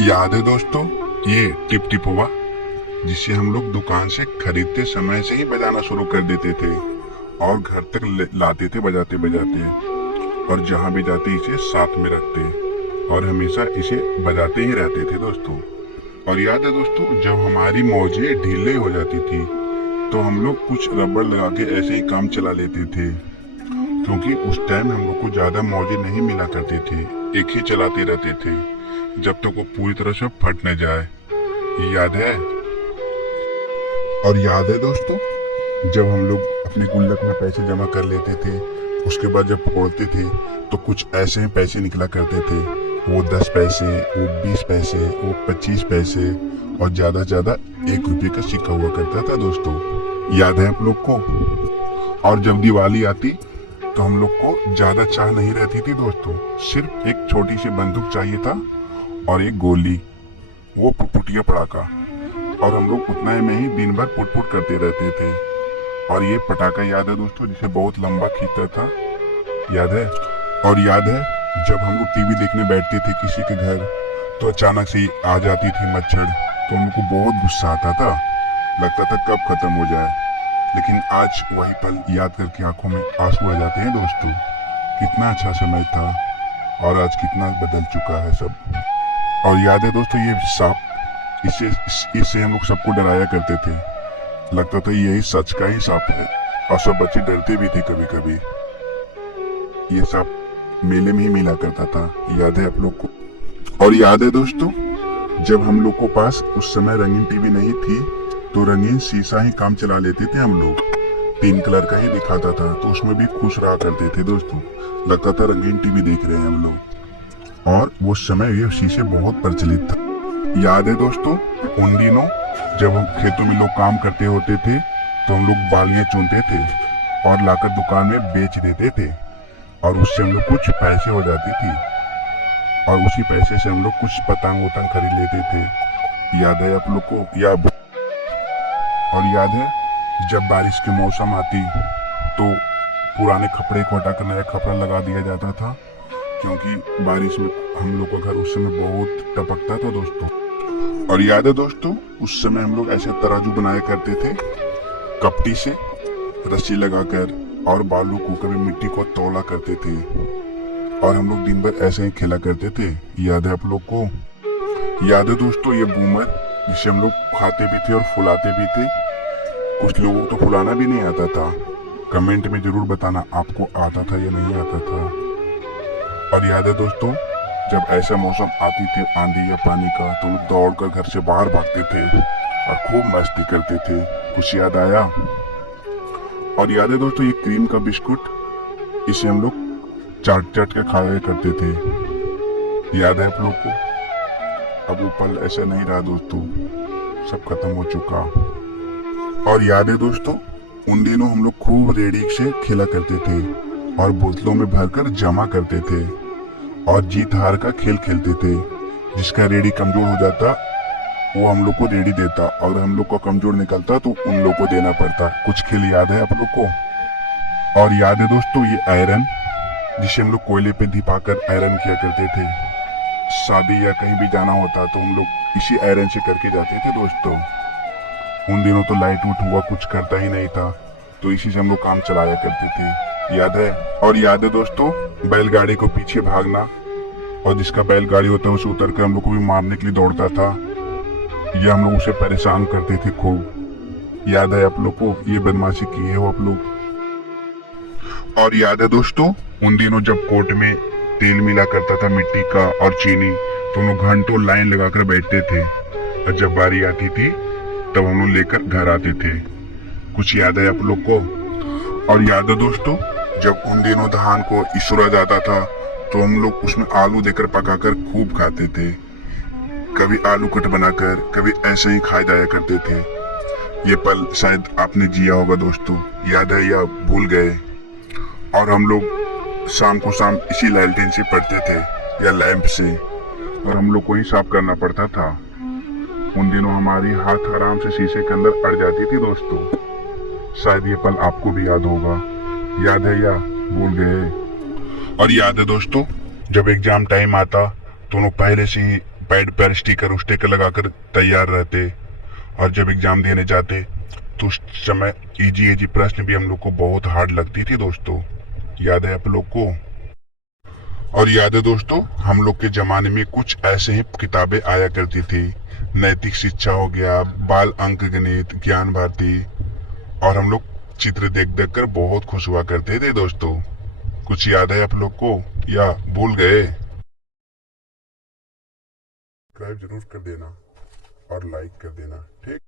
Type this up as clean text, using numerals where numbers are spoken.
याद है दोस्तों, ये टिप टिप हुआ जिसे हम लोग दुकान से खरीदते समय से ही बजाना शुरू कर देते थे और घर तक लाते थे बजाते बजाते। और जहाँ भी जाते इसे साथ में रखते और हमेशा इसे बजाते ही रहते थे दोस्तों। और याद है दोस्तों, जब हमारी मौजें ढीले हो जाती थी तो हम लोग कुछ रबड़ लगा के ऐसे ही काम चला लेते थे, क्योंकि उस टाइम हम लोग को ज्यादा मौजे नहीं मिला करते थे। एक ही चलाते रहते थे जब तक वो पूरी तरह से फट न जाए। याद है? और याद है दोस्तों, जब हम लोग अपने गुल्लक में पैसे जमा कर लेते थे, उसके बाद जब फोड़ते थे तो कुछ ऐसे ही पैसे निकला करते थे। वो 10 पैसे, वो 20 पैसे, वो 25 पैसे और ज्यादा 1 रुपये का सिक्का हुआ करता था दोस्तों। याद है आप लोग को? और जब दिवाली आती तो हम लोग को ज्यादा चाह नहीं रहती थी दोस्तों, सिर्फ एक छोटी सी बंदूक चाहिए था और एक गोली, वो पुटपुटिया पटाखा। और हम लोग उतना में ही दिन भर पुट करते रहते थे। और ये पटाखा याद है दोस्तों, जिसे बहुत लंबा खींचता था? याद है? और याद है जब हम लोग टीवी देखने बैठते थे किसी के घर तो अचानक से आ जाती थी मच्छर, तो हम लोग को बहुत गुस्सा आता था, लगता था कब खत्म हो जाए। लेकिन आज वही पल याद करके आंखों में आंसू आ जाते हैं दोस्तों। कितना अच्छा समय था और आज कितना बदल चुका है सब। और याद है दोस्तों, ये सांप, इससे हम लोग सबको डराया करते थे, लगता था यही सच का ही सांप है। और सब बच्चे डरते भी थे कभी कभी। ये सांप मेले में ही मिला करता था, याद है आप लोग को? और याद है दोस्तों, जब हम लोग को पास उस समय रंगीन टीवी नहीं थी तो रंगीन शीशा ही काम चला लेते थे हम लोग। 3 कलर का ही दिखाता था तो उसमें भी खुश रहा करते थे दोस्तों, लगता था रंगीन टीवी देख रहे हैं हम लोग। और वो समय ये शीशे बहुत प्रचलित था। याद है दोस्तों, उन दिनों जब हम खेतों में लोग काम करते होते थे तो हम लोग बालियां चुनते थे और लाकर दुकान में बेच देते थे और उससे हम लोग कुछ पैसे हो जाती थी और उसी पैसे से हम लोग कुछ पतंग उतंग खरीद लेते थे। याद है आप लोग को? और याद है जब बारिश के मौसम आती तो पुराने कपड़े को हटाकर नया कपड़ा लगा दिया जाता था, क्योंकि बारिश में हम लोग का घर उस समय बहुत टपकता था दोस्तों। और याद है दोस्तों, उस समय हम लोग ऐसे तराजू बनाया करते थे कपटी से रस्सी लगाकर और बालू को कभी मिट्टी को तौला करते थे और हम लोग दिन भर ऐसे ही खेला करते थे। याद है आप लोग को? याद है दोस्तों, ये बूमर जिसे हम लोग खाते भी थे और फुलाते भी थे। कुछ लोगों को तो फुलाना भी नहीं आता था। कमेंट में जरूर बताना आपको आता था या नहीं आता था। और याद है दोस्तों, जब ऐसा मौसम आती थी आंधी या पानी का तो लोग दौड़कर घर से बाहर भागते थे और खूब मस्ती करते थे। कुछ याद आया? और याद है दोस्तों, ये क्रीम का बिस्कुट, इसे हम लोग चाट चाट के खाया करते थे। याद है आप लोग को? अब वो पल ऐसा नहीं रहा दोस्तों, सब खत्म हो चुका। और याद है दोस्तों, उन दिनों हम लोग खूब रेडी से खेला करते थे और बोतलों में भरकर जमा करते थे और जीत हार का खेल खेलते थे। जिसका रेडी कमजोर हो जाता वो हम लोग को रेडी देता और हम लोग को कमजोर निकलता तो उन लोग को देना पड़ता। कुछ खेल याद है आप लोग को? और याद है दोस्तों, ये आयरन जिसे हम लोग कोयले पे दीपाकर आयरन किया करते थे। शादी या कहीं भी जाना होता तो हम लोग इसी आयरन से करके जाते थे दोस्तों। उन दिनों तो लाइट उठ हुआ कुछ करता ही नहीं था तो इसी से हम लोग काम चलाया करते थे। याद है? और याद है दोस्तों, बैलगाड़ी को पीछे भागना और जिसका बैलगाड़ी होता है उसे उतर कर हम लोग को भी मारने के लिए दौड़ता था। ये हम लोग उसे परेशान करते थे खूब। याद है आप लोग को? ये बदमाशी किए हो आप लोग? और याद है दोस्तों, उन दिनों जब कोर्ट में तेल मिला करता था मिट्टी का और चीनी तो हम लोग घंटों लाइन लगाकर बैठते थे और जब बारी आती थी तब हम लोग लेकर घर आते थे। कुछ याद है आप लोग को? और याद है दोस्तों, जब उन दिनों धान को इसूरा जाता था तो हम लोग उसमें आलू देकर पकाकर खूब खाते थे। कभी आलू कट बनाकर, कभी ऐसे ही खाए जाया करते थे। ये पल शायद आपने जिया होगा दोस्तों, याद है या भूल गए? और हम लोग शाम को शाम इसी लालटेन से पढ़ते थे या लैंप से और हम लोग को ही साफ करना पड़ता था। उन दिनों हमारी हाथ आराम से शीशे के अंदर अड़ जाती थी दोस्तों। शायद ये पल आपको भी याद होगा। याद है या भूल गए? और याद है दोस्तों, जब एग्जाम टाइम आता दोनों पहले से ही पैड पर स्टिकर उस्टिकर लगाकर तैयार रहते, और जब एग्जाम देने जाते तो उस समय इजी इजी प्रश्न भी हम लोग को बहुत हार्ड लगती थी दोस्तों। याद है आप लोग को? और याद है दोस्तों, हम लोग के जमाने में कुछ ऐसे ही किताबें आया करती थी, नैतिक शिक्षा हो गया, बाल अंक गणित, ज्ञान भारती, और हम लोग चित्र देख देख कर बहुत खुश हुआ करते थे दोस्तों। कुछ याद है आप लोग को या भूल गए? सब्सक्राइब जरूर कर देना और लाइक कर देना।